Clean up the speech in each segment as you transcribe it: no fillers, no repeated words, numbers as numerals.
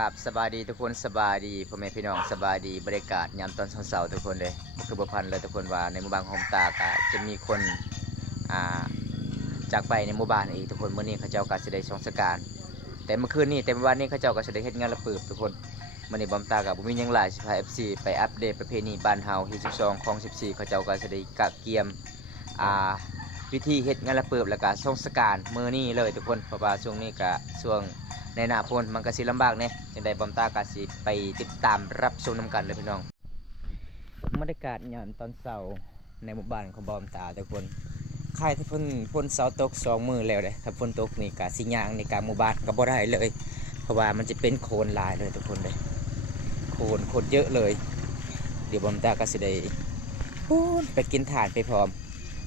กับสบายดีทุกคนสบายดีพ่อแม่พี่น้องสบายดีบรรยากาศยามตอนเช้าๆทุกคนเลยคือบุพันเลยทุกคนว่าในหมู่บ้านของตากะจะมีคนจากไปในหมู่บ้านอีกทุกคนเมื่อนี้เขาเจ้าก็แสดงสงกรานต์แต่เมื่อคืนนี้แต่เมื่อวานนี้เขาเจ้าก็แสดงเฮ็ดงานระเบิดทุกคนเมื่อนี้บอมตากับบุมิยังหลายสิพา FC ไปอัปเดตประเพณีบ้านเฮาที่12ของ14เขาเจ้าก็แสดงกะเกียมวิธีเฮ็ดงานระเบิดแล้วก็สงกรานต์มื้อนี้เลยทุกคนเพราะว่าช่วงนี้ก็ช่วงในหน้าฝนมันก็สิลำบากเนี่ยจังใดบอมตากาสิไปติดตามรับชมน้ำกันเลยพี่น้องบรรยากาศยามตอนเช้าในหมู่บ้านของบอมตาทุกคนใครถ้าฝนเสาตก2 มื้อแล้วเลยถ้าฝนตกนี่กะสิย่างในกลางหมู่บ้านก็บ่ได้เลยเพราะว่ามันจะเป็นโคลนลายเลยทุกคนเลยโคลนเยอะเลยเดี๋ยวบอมตากาสิได้ไปกินถ่านไปพร้อม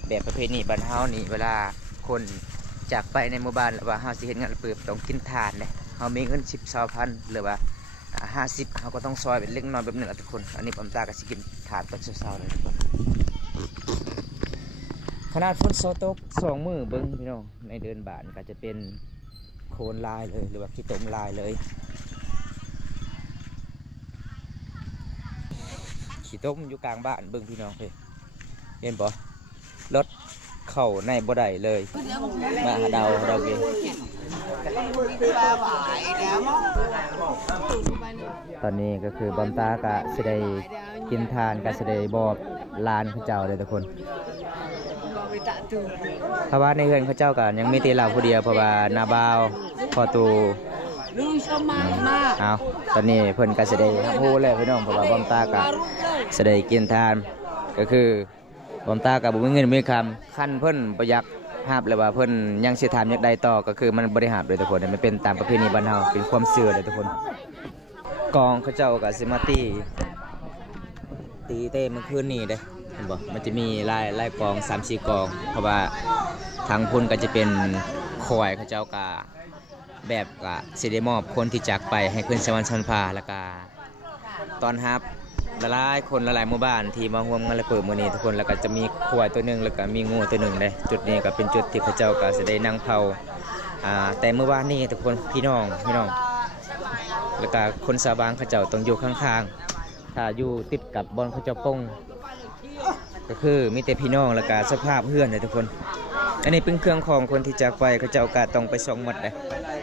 แบบประเพณีบ้านเฮานี่เวลาคนจากไปในหมู่บ้านหรือว่าเฮาสิเฮ็ดงานระเบิดต้องกินถ่านเนี่ยเฮามีเงิน10-20,000หรือว่า50เฮาก็ต้องซอยเป็นเล็กน้อยแบบนี้แหละทุกคนอันนี้ผมตาก็สิกินถ่านตอนเช้าๆเลยทุกคนขนาดฝนตก2 มื้อเบิ่งพี่น้องในเดือนบานก็จะเป็นโคลนลายเลยหรือว่าขี้ตมลายเลยขี้ตมอยู่กลางบ้านเบิ่งพี่น้องเห็นบ่รถเข้าในบ่ได้เลยมาเดาเองตอนนี้ก็คือบอมตากะสิได้กินทานกะสิได้บอบลานเขาเจ้าเลยทุกคนเพราะว่าในเรือนเขาเจ้ากันยังมีตีเหล่าผู้เดียวเพราะว่านาบาวพอตูเอาตอนนี้เพิ่นกะสิได้ฮู้เลยพี่น้องเพราะว่าบอมตากะสิได้กินทานก็คือบอมตากับบุญเงินมีคำขั้นเพิ่นประยักหาบเลยว่าเพิ่นยังเสียถามยักใดต่อก็คือมันบริหารโดยทุกคนมันเป็นตามประเพณีบ้านเฮาเป็นความเชื่อเลยทุกคนกองเขาเจ้ากับซิมาตีเต้เมื่อคืนนี้เด้เห็นบ่มันจะมีลายกอง 3-4 กองเพราะว่าทางพุ่นก็จะเป็นคอยเขาเจ้ากะแบบกะสิได้มอบคนที่จากไปให้ขึ้นสวรรค์ชั้นฟ้าแล้วก็ตอนรับละลายคนละลายหมู่บ้านที่มาร่วมงานระเบิดมื้อนี้ทุกคนแล้วก็จะมีควายตัวหนึ่งแล้วก็มีงูตัวหนึ่งเลยจุดนี้ก็เป็นจุดที่พระเจ้าก็จะได้นั่งเผาแต่เมื่อวานนี้ทุกคนพี่น้องแล้วก็คนชาวบ้านพระเจ้าต้องอยู่ข้างๆถ้าอยู่ติดกับบอนพระเจ้าป้งก็คือมีแต่พี่น้องแล้วก็สภาพเพื่อนเลยทุกคนอันนี้เป็นเครื่องของคนที่จากไปพระเจ้าก็ต้องไปส่งหมดเลย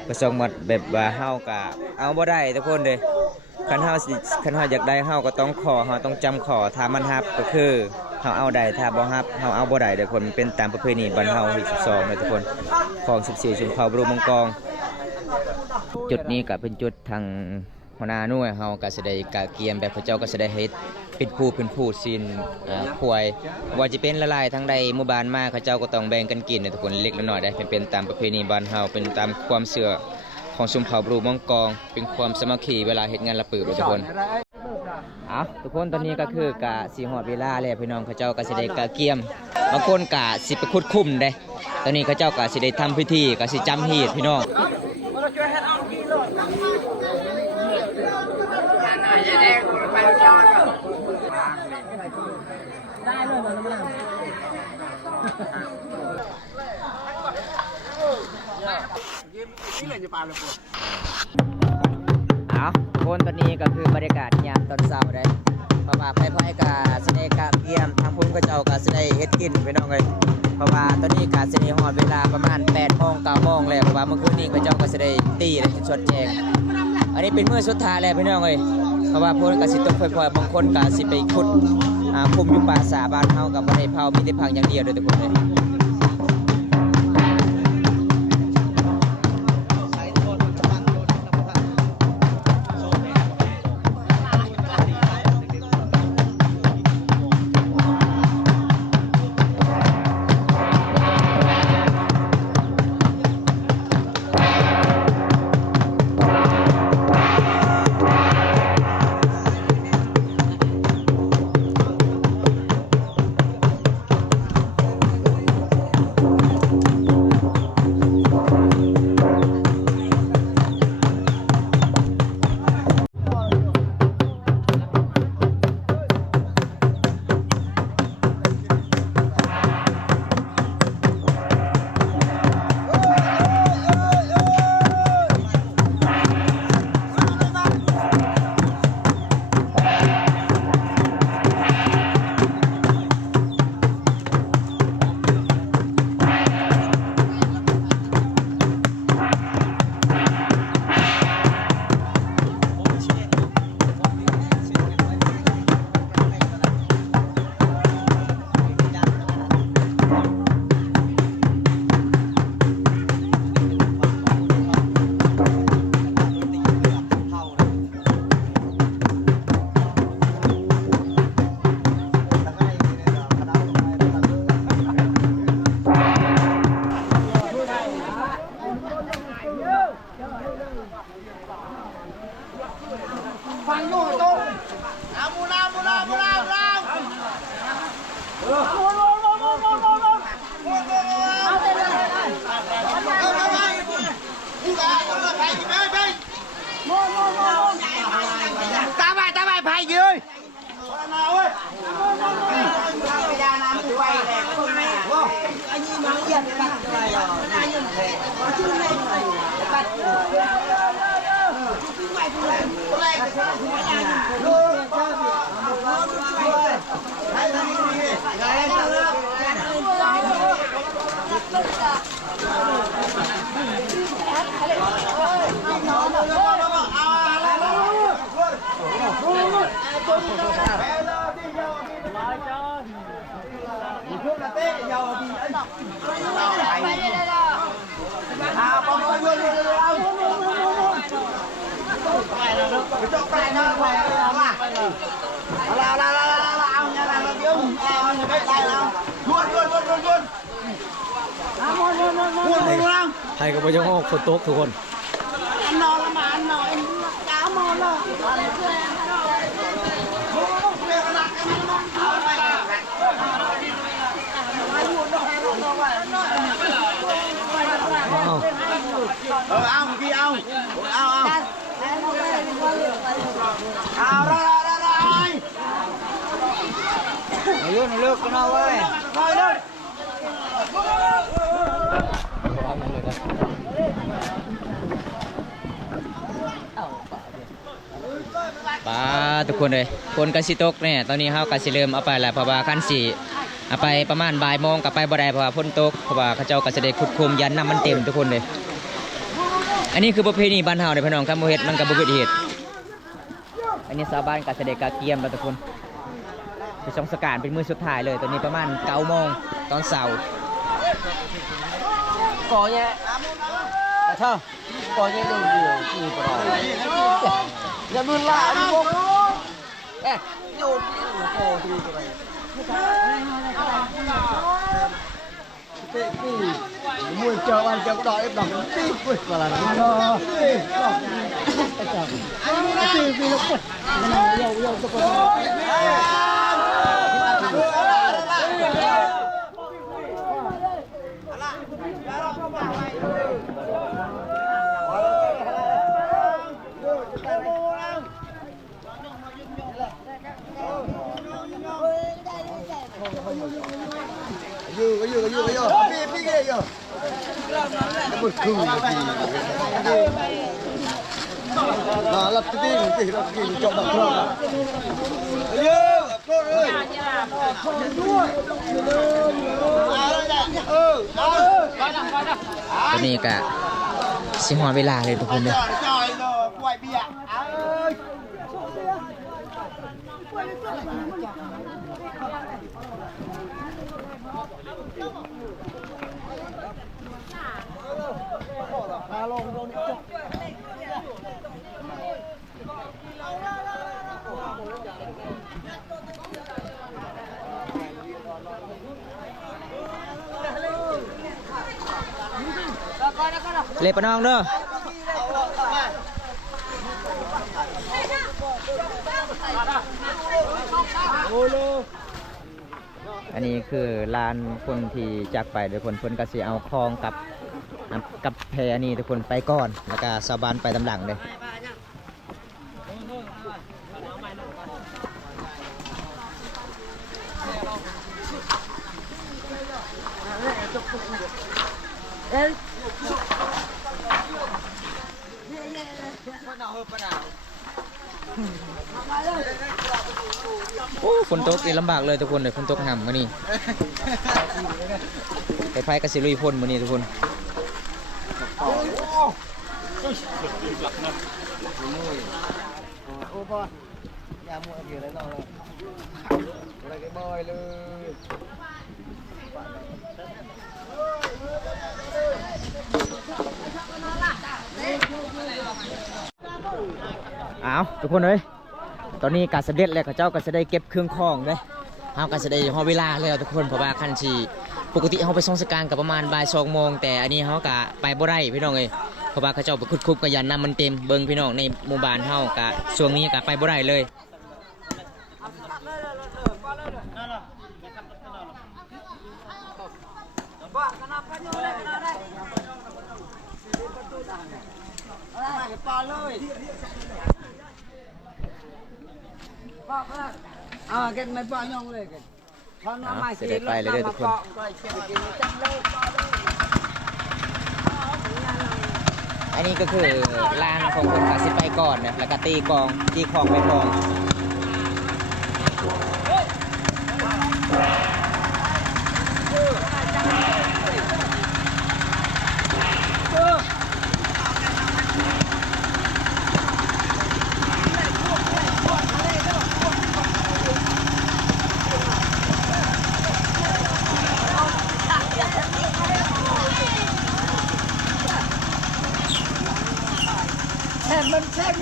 ไปส่งหมดแบบว่าเฮาก็เอาบ่ได้ทุกคนเลยคันเฮาอยากได้เฮาก็ต้องขอเฮาต้องจำขอถ้ามันฮับก็คือเฮาเอาได้ถ้าบ่ฮับเฮาเอาบ่ได้ทุกคนเป็นตามประเพณีบ้านเฮาที่12เลยทุกคนของ14ชนเผ่าบรูมังกรจุดนี้ก็เป็นจุดทางหัวหน้าหน่วยเฮาก็สิได้กะเกียมแบบพระเจ้าก็สิได้เฮ็ดเป็นผู้ศีลควายว่าจะเป็นละลายทางใดหมู่บ้านมาเขาเจ้าก็ต้องแบ่งกันกินทุกคนเล็กละน้อยได้เป็นตามประเพณีบ้านเฮาเป็นตามความเชื่อของชมเผ่าบรูมังกรเป็นความสมัครเวลาเฮ็ดงานระเบิดทุกคนทุกคนตอนนี้ก็คือกะสิฮอดเวลาแล้วพี่น้องเขาเจ้าก็สิได้กะเกียมบางคนกะสิไปขุดคุ้มเด้ตอนนี้เขาเจ้าก็สิได้ทำพิธีก็สิจำฮีดพี่น้องคนตอนนี้ก็คือบรรยากาศยามตอนเช้าได้เพราะว่าไพ่กาแสดงกะเกียมทางพุ่งก็เจ้ากะแสดงเฮ็ดกินไปน้องเลยเพราะว่าตอนนี้กะแสดงฮอดเวลาประมาณ8 โมง 9 โมงแล้วเพราะว่าเมื่อคืนนี้ก็เจ้าก็แสดงตีเลยชดแจงอันนี้เป็นมื้อสุดท้ายแล้วพี่น้องเลยเพราะว่าพวกกะสิตกค่อยๆบางคนกะสิไปขุดคุมอยู่ป่าสาบ้านเฮากับบ่ได้เผามีแต่พังอย่างเดียวโดยทุกคนเลย ตาใบไผ่ยืนไทยกับพยองฝนตกทุกคนเอาพี่เอาเลือกกันเอาไว้ไปเลยป้าทุกคนเลยคนกสิตกเนี่ยตอนนี้เฮากสิเริ่มเอาไปแล้วเพราะว่าคันสีเอาไปประมาณบ่ายโมงกับไปบ่ได้เพราะว่าฝนตกเพราะว่าเขาเจ้าก็จะได้ขุดคุมยันน้ำมันเต็มทุกคนเลยอันนี้คือประเพณีบ้านเฮาเนี่ยพี่น้องครับโมเฮ็ดมันกับบุกเหตุอันนี้ชาวบ้านก็จะได้กาเกียมแล้วทุกคนไปสงสการเป็นมื้อสุดท้ายเลยตอนนี้ประมาณ9 โมงตอนเช้าก่อเนี่ยแต่เธอก่อเนี่ยดูดีดีกว่าอย่ามึนละลูกเอ๊ะโยนโอ้ดีกว่าmua chờ ăn chờ có đòi em đọc tí quýt vào là nó tí vì nó quýt dầu cho con vô pi ghê vô nó bực khử mà lật tí lật tí chọn đập rồiตอนนี้ก็สิฮอดเวลาเลยทุกคนเลยเล็บปะน้องเด้ออันนี้คือลานคนที่จากไปทุกคนเพิ่นก็สิเอาคลองกับแพอันนี้ทุกคนไปก่อนแล้วก็ชาวบ้านไปตามหลังเลยโอ้ฝนตกนี่ลำบากเลยทุกคนเลยฝนตกห่ำมานี่ไปไฟกระสิลุยพ่นมานี่ทุกคนโอ้พ่อยามัวอยู่แล้วนอนเลยอะไรก็บ่อยเลยอ้าวทุกคนเลยตอนนี้การเสด็จแล้วเขาเจ้าก็จะได้เก็บเครื่องคล้องเลยเฮาก็จะได้ฮอดเวลาแล้วทุกคนเพราะว่าคันชีปกติเฮาไปส่งสการกับประมาณบ่าย2 โมงแต่อันนี้เฮาก็ไปบ่ได้พี่น้องเอ้ยเพราะว่าเขาเจ้าไปขุดคุบกันยันน้ำมันเต็มเบิ่งพี่น้องในหมู่บ้านเฮาก็ช่วงนี้ก็ไปบ่ได้เลย ปอเลยปอก็เก็บไม่ปอยองเลยกันพอน้ำมาเสียเลยทุกคนอันนี้ก็คือลานของคนตัดสินไปก่อนนะแล้วก็ตีกองตีคลองไปกองมันแช่ง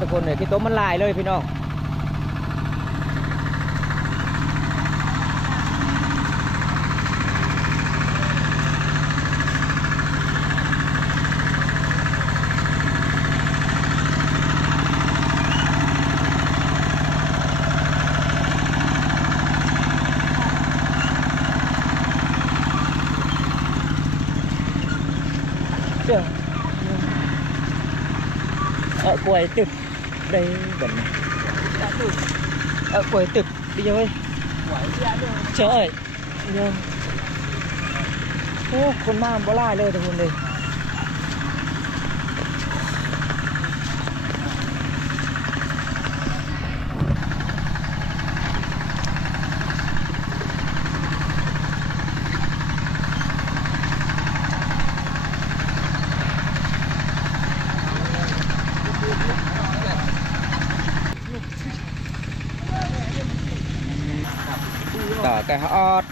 ทุกคนเนี่ยที่โต๊ะมันลายเลยพี่น้องเจ้ากล้วยตึกđây vẫn quẩy tực đi ơi trời ơi nhôm ô con ma bó laiเลยทุกคนเลยต่อไก่ฮอด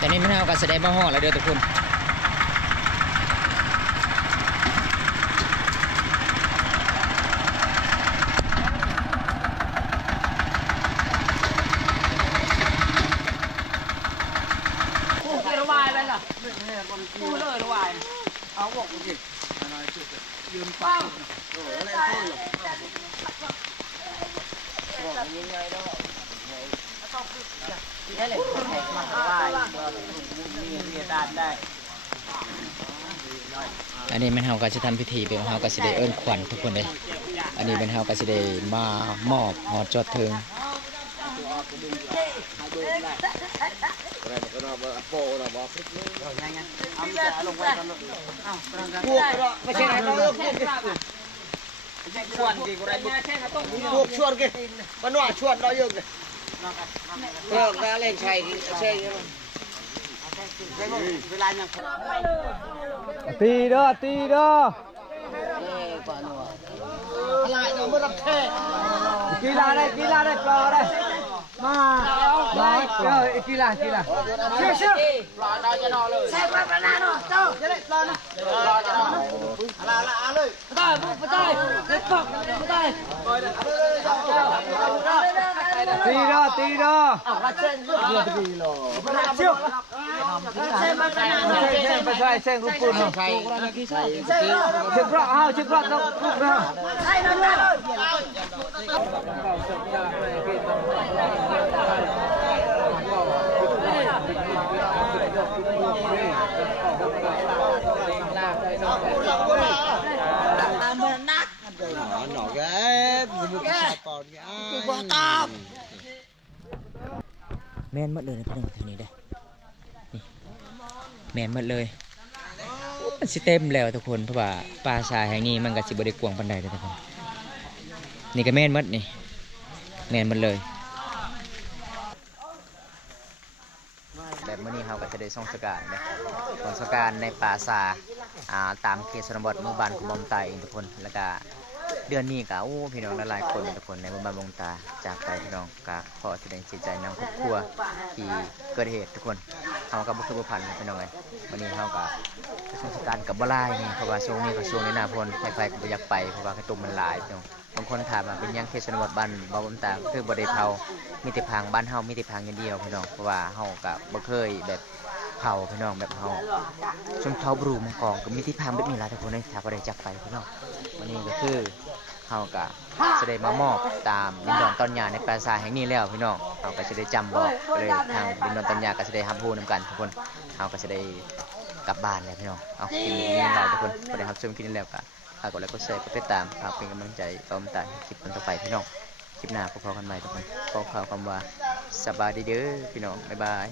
แต่นี่มันเอาการแสดงมาห่อแล้วเด้อทุกคนระบายไปล่ะกูเลยระบายเอาบอกกูสิยืนฟังอะไรพูดหรอบอกยังไงแล้วได้เลยมาได้มีดานได้อันนี้มันเฮาก็จะทำพิธีเป็นเฮาก็จะได้เอิ้นขวัญทุกคนเลยอันนี้เป็นเฮาก็จะได้มามอบหอดจอดถึงไม่ใช่เราชวนกี่กูได้พวกชวนกี่มันว่าชวนเราเยอะเลยเลิกแล้วเล่นชัยใช่ไหมเวลาอย่างตีเด้อตีเด้ออะไรเราไม่รับแท้กีฬาได้ปลาได้ แม่นหมดเลยนะพี่น้องทางนี้ได้นี่แม่นหมดเลยมันสิเต็มแล้วทุกคนเพราะว่าปลาชายแห่งนี้มันก็สิบ่ได้กว้างปานใดเลยทุกคนนี่ก็แม่นหมดนี่แม่นหมดเลยแบบมื้อนี้เราก็จะได้ส่งสการนะส่งสการในป่าซาตามเขตชนบทหมู่บ้านของบอมตาเองทุกคนแล้วก็เดือนนี้ก็โอ้พี่น้องหลายๆคนทุกคนในหมู่บ้านบอมตาจากไปพี่น้องก็ขอแสดงเสียใจนำครอบครัวที่เกิดเหตุทุกคนเฮาก็บ่คือบ่พันพี่น้องเอ้ยวันนี้เฮาก็ส่งสการกับบ่หลายนี่เพราะว่าช่วงนี้ก็ช่วงในหน้าฝนใครๆก็บ่อยากไปเพราะว่าไข่ตุ่มมันหลายพี่น้องบางคนถามว่าเป็นยังเขตชนบทบ้านบอมตาคือบ่ได้เผามีแต่พังบ้านเฮามีแต่พังอย่างเดียวพี่น้องเพราะว่าเฮาก็บ่เคยแบบเผาพี่น้องแบบเฮาชมเผาบรูมังกรก็มีที่พังแบบนี้ล่ะทุกคนเอ้ยถ้าบ่ได้จักไปพี่น้องวันนี้ก็คือเฮาก็จะได้มามอบตามดินดอนตอนหญ้าในปราสาทแห่งนี้แล้วพี่น้องเฮาก็จะได้จำบอกเลยทางดินดอนตอนหญ้าก็จะได้รับรู้นำกันทุกคนเฮาก็จะได้กลับบ้านแล้วพี่น้องเอาคลิปนี้หลายทุกคนบ่ได้รับชมคลิปนี้แล้วก็ฝากกดไลค์กดแชร์กดติดตามฝากเป็นกำลังใจต่อมตาคลิปต่อไปพี่น้องคลิปหน้าพบกันใหม่ทุกคนขอข่าวคำว่าสบายดีเด้อพี่น้องบ๊ายบาย